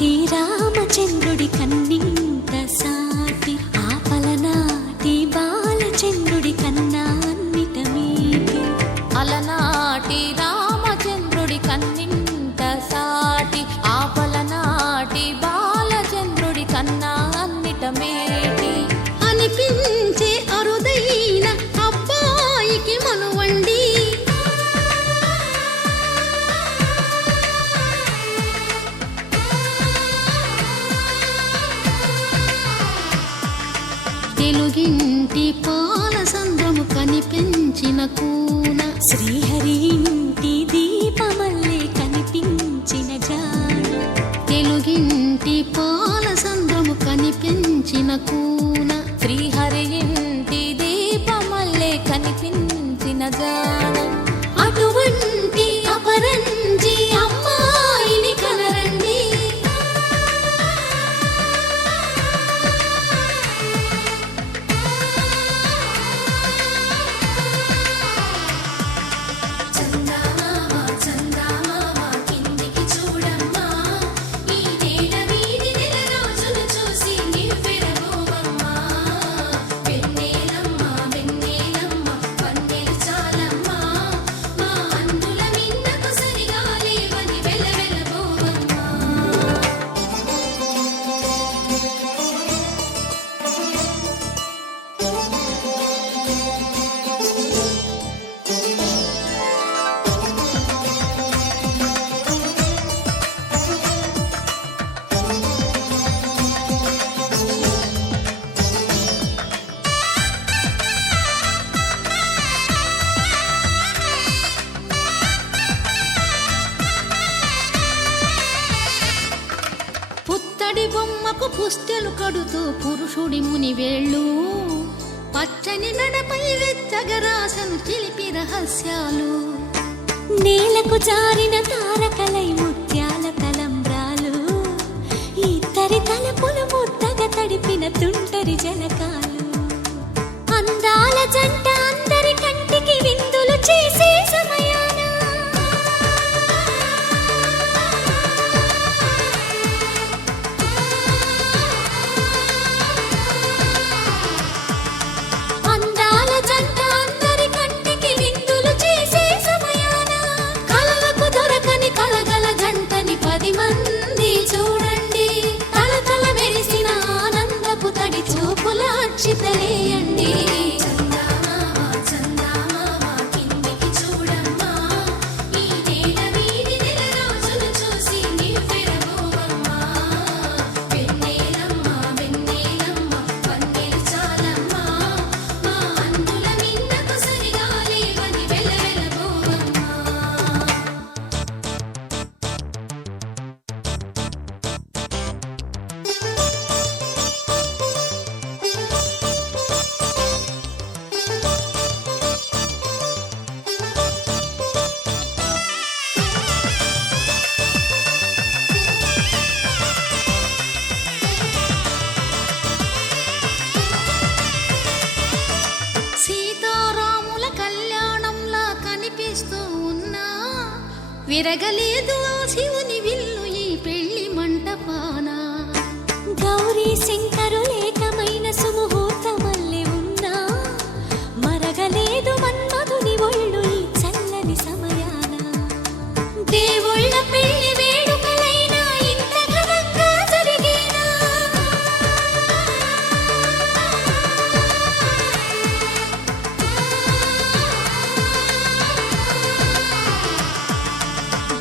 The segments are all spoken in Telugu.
అలనాటి రామచంద్రుడి కన్నింత సాటి ఆపలనాటి బాలచంద్రుడి కన్నా అన్నిట మీటి. అలనాటి రామచంద్రుడి కన్నింత సాటి ఆపలనాటి బాలచంద్రుడి కన్నా అన్నిట మేటి అనిపించే అరుదైన అబ్బాయికి మనువండి. తెలుగింటి పాలసంద్రము కనిపించిన కూన శ్రీహరి ఇంటి దీపమల్లే కనిపించిన జాన. తెలుగింటి పాలసంద్రము కనిపించిన కూన శ్రీహరి ఇంటి దీపమల్లే కనిపించిన జాడ. అటువంటి అపరంజి అమ్మాయిని కనరండి. పుత్తడి బొమ్మకు పుస్తెలు కడుతూ పురుషుడి ముని వేళ్ళు పచ్చని నడపై వెచ్చగరాసను చిలిపి రహస్యాలు. నేలకు జారిన తారకలై ముత్యాల తలంబ్రాలు ఇద్దరి తలపులు ముద్దగా తడిపిన తుంటరి జలకాలు. అందాల జంట అందరి కంటికి విందులు చేసే సమయాన చితలేయండి. సీతారాముల కళ్యాణంలా కనిపిస్తూ ఉన్నా విరగలేదు ఆ శివుని విల్లు ఈ పెళ్లి మంటపాన. గౌరీ శంకరులేకమైన సుముహూర్తమల్లె ఉన్నా మరగలేదు మన్మధుని ఒళ్ళు ఈ చల్లని సమయాన. దేవుళ్ళ పెళ్లి వేడుకలైనా ఇంత ఘనంగా జరిగేనా.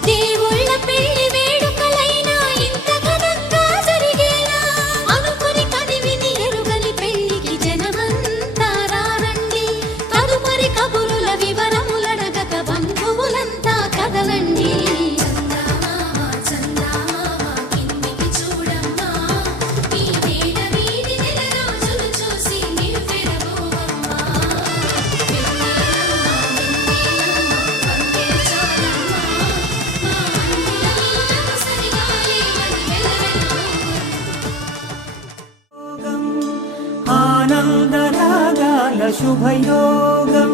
దేవుళ్ళ పెళ్లి వేడుకలైనా ఇంత ఘనంగా జరిగేనా. అనుకుని కనివిని ఎరుగని పెళ్లికి జనమంతా రారండి. తదుపరి కబురుల వివరములడగక బంధువులంతా కదలండి. ఆనందరాగాల శుభయోగం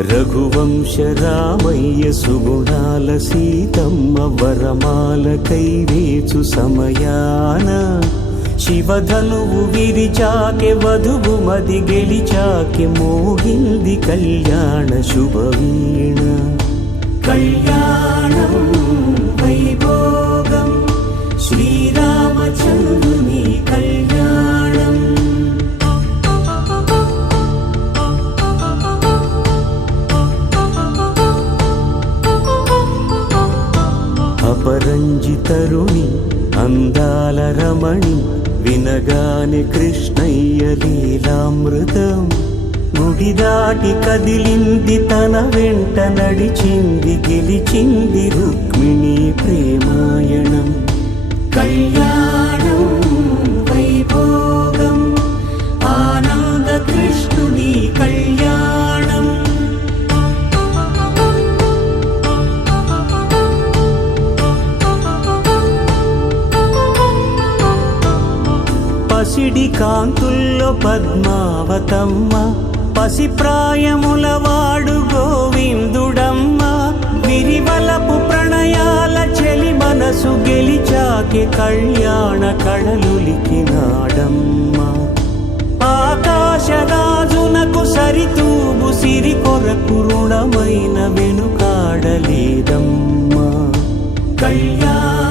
రఘువంశ రామయ్య సుగుణాల సీతమ్మ వరమాల కైవేచు సమయాన శివధనువు విరిచాకె వధువు మది గెలిచాకె మోగింది కళ్యాణ శుభవీణ కళ్యాణం వైభోగం శ్రీరామచంద్రుని కళ్యాణం అపరంజి తరుణి అందాల రమణి వినగానే కృష్ణయ్య లీలామృతం గుడి దాటి కదిలింది తన వెంట నడిచింది గెలిచింది రుక్మిణి ప్రేమాయణం కళ్యాణం వైభోగం ఆనంద కృష్ణుని కళ్యాణం పసిడి కాంతుల్లో పద్మావతమ్మ పసిప్రాయముల వాడు గోవిందుడమ్మ విరివలపు ప్రణయాల చెలి మనసు గెలిచాకే కళ్యాణ కళలులికినాడమ్మ ఆకాశరాజునకు సరితూబు సిరి కొరకు రుణమైన వెనుకాడలేదమ్మా కళ్యాణ